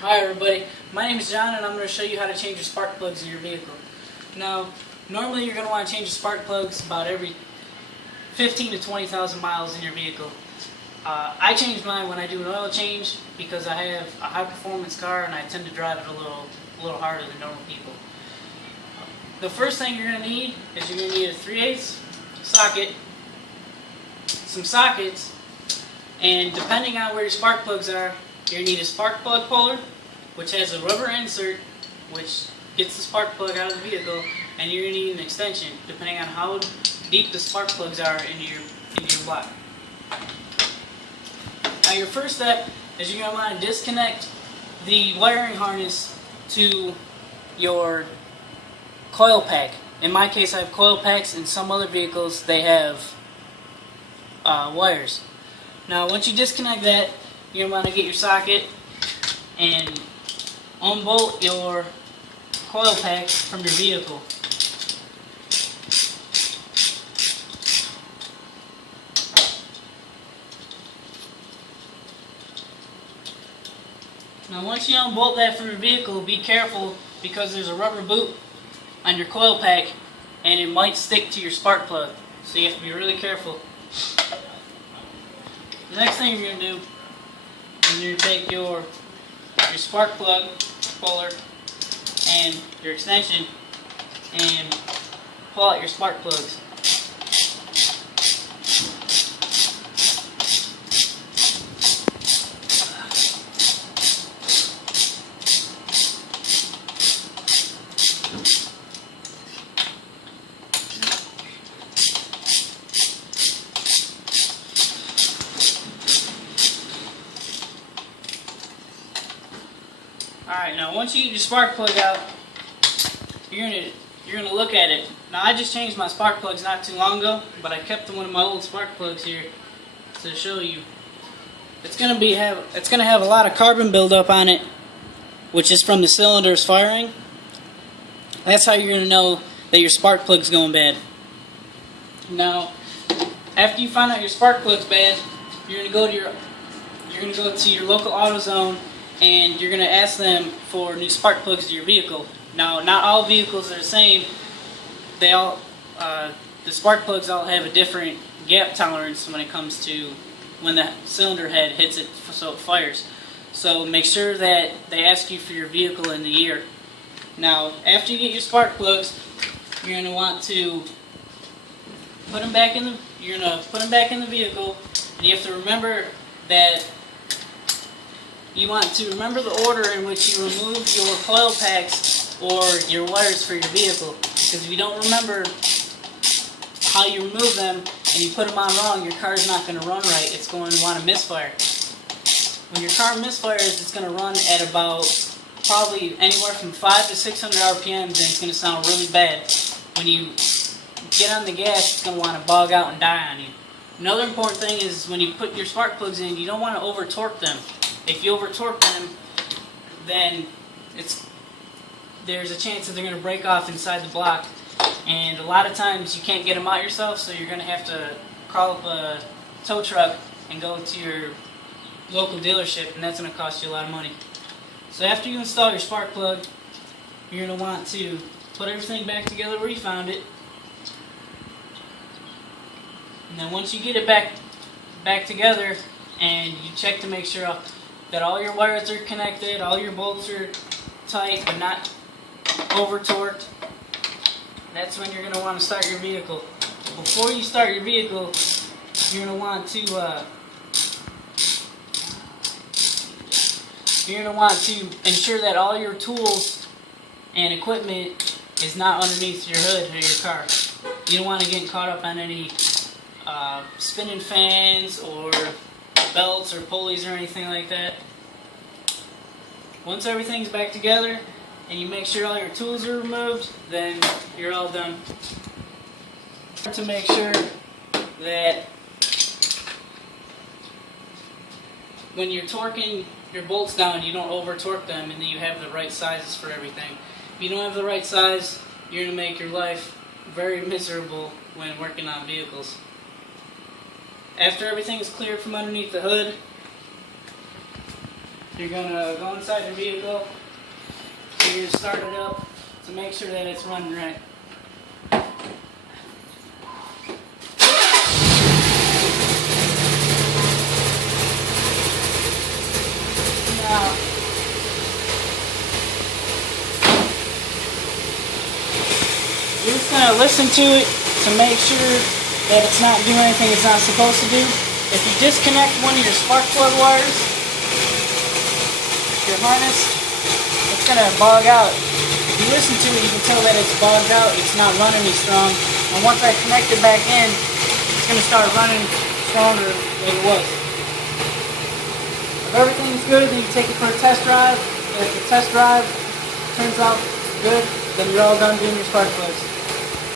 Hi everybody, my name is John and I'm going to show you how to change your spark plugs in your vehicle. Now, normally you're going to want to change your spark plugs about every 15 to 20,000 miles in your vehicle. I change mine when I do an oil change because I have a high performance car and I tend to drive it a little harder than normal people. The first thing you're going to need is you're going to need a 3/8 socket, some sockets, and depending on where your spark plugs are, you're going to need a spark plug puller, which has a rubber insert which gets the spark plug out of the vehicle, and you're going to need an extension depending on how deep the spark plugs are into your block. Now your first step is you're going to want to disconnect the wiring harness to your coil pack. In my case I have coil packs, in some other vehicles they have wires. Now once you disconnect that, you're going to want to get your socket and unbolt your coil pack from your vehicle. Now once you unbolt that from your vehicle, be careful because there's a rubber boot on your coil pack and it might stick to your spark plug. So you have to be really careful. The next thing you're going to do is you're going to take your spark plug puller and your extension and pull out your spark plugs. Alright, now once you get your spark plug out, you're gonna look at it. Now I just changed my spark plugs not too long ago, but I kept one of my old spark plugs here to show you. It's gonna have a lot of carbon buildup on it, which is from the cylinders firing. That's how you're gonna know that your spark plug's going bad. Now, after you find out your spark plug's bad, you're gonna go to your local AutoZone and you're going to ask them for new spark plugs to your vehicle. Now, not all vehicles are the same. The spark plugs all have a different gap tolerance when it comes to when the cylinder head hits it so it fires. So make sure that they ask you for your vehicle and the year. Now, after you get your spark plugs, you're going to want to put them back in the vehicle, and you have to remember that you want to remember the order in which you remove your coil packs or your wires for your vehicle. Because if you don't remember how you remove them and you put them on wrong, your car is not going to run right. It's going to want to misfire. When your car misfires, it's going to run at about probably anywhere from 500 to 600 RPMs, and it's going to sound really bad. When you get on the gas, it's going to want to bog out and die on you. Another important thing is when you put your spark plugs in, you don't want to over torque them. If you over torque them, then there's a chance that they're going to break off inside the block, and a lot of times you can't get them out yourself, so you're going to have to call up a tow truck and go to your local dealership, and that's going to cost you a lot of money. So after you install your spark plug, you're going to want to put everything back together where you found it, and then once you get it back together and you check to make sure that all your wires are connected, all your bolts are tight but not over torqued, that's when you're going to want to start your vehicle. Before you start your vehicle, you're going to want to ensure that all your tools and equipment is not underneath your hood of your car. You don't want to get caught up on any spinning fans or belts or pulleys or anything like that. Once everything's back together and you make sure all your tools are removed, then you're all done. To make sure that when you're torquing your bolts down, you don't over torque them and that you have the right sizes for everything. If you don't have the right size, you're going to make your life very miserable when working on vehicles. After everything is cleared from underneath the hood, You're gonna go inside the vehicle. So you start it up to make sure that it's running right. Now, you're just gonna listen to it to make sure that it's not doing anything it's not supposed to do. If you disconnect one of your spark plug wires, your harness, it's going to bog out. If you listen to it, you can tell that it's bogged out, it's not running as strong. And once I connect it back in, it's going to start running stronger than it was. If everything's good, then you take it for a test drive. If the test drive turns out good, then you're all done doing your spark plugs.